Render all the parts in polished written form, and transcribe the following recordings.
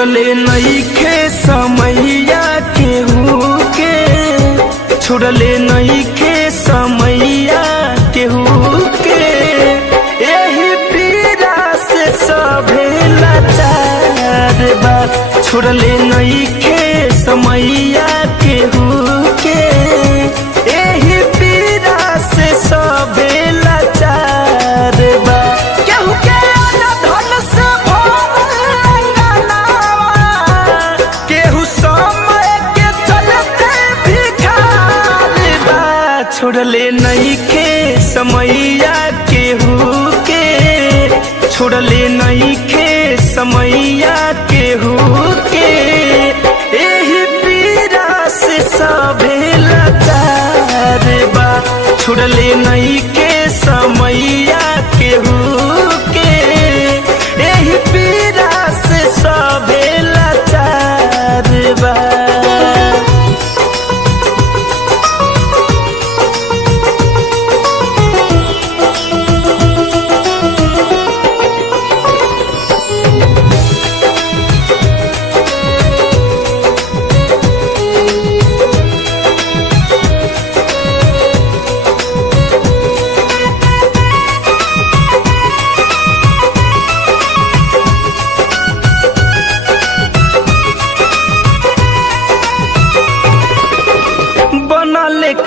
छोड़ले नइखे समैया केहू के, छोड़ले नइखे समैया केहू के। एही पीड़ा से सभे लाचार बा, छोड़ले नइखे समैया केहू के। एही पीड़ा से सभे लाचार बा। केहू के धन से भरल अंगनावा, केहू समय के चलते भिखार बा। छोड़ले नइखे समैया केहू के, छोड़ले नइखे समैया केहू के। एही पीड़ा से सभे लाचार बा, छोड़ले नइखे समैया केहू के। एही पीड़ा से सभे लाचार बा।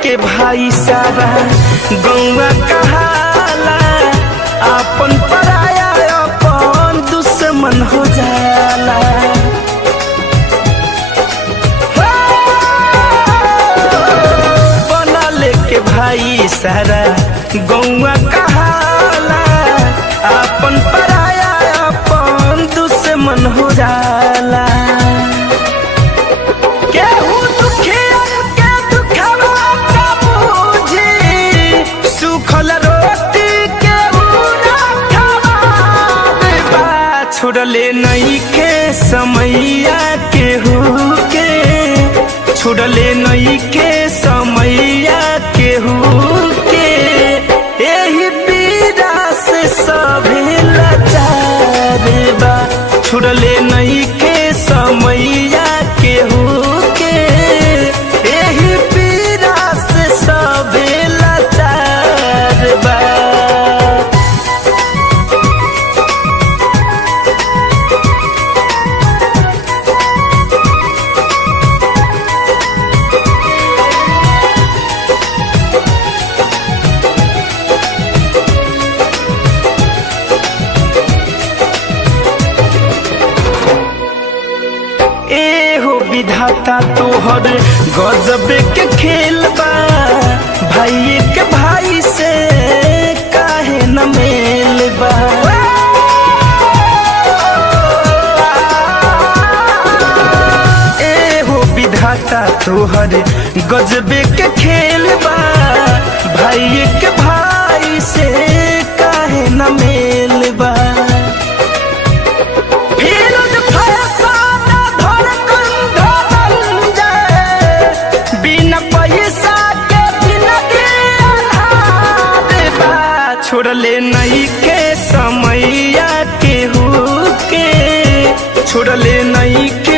के भाई सारा गौवा कहाला, अपन पराया अपन दुश्मन हो जाला। बना लेके भाई सारा गौवा कहाला, अपन पराया अपन दुश्मन हो जाला। छोड़ले नइखे समैया केहू के, छोड़ले नइखे समैया केहू के। एही पीड़ा से सभे लाचार बा, छोड़ले नइखे समैया केहू के। एही पीड़ा से सभे लाचार बा। विधाता तोहर गजब के खेल बा, भाई के भाई से काहे न मेल बा। एहो विधाता तोहर गजब के खेल बा, भाई के भाई से काहे न मेल बा। छोड़ले नइखे समैया केहू के, छोड़ले नइखे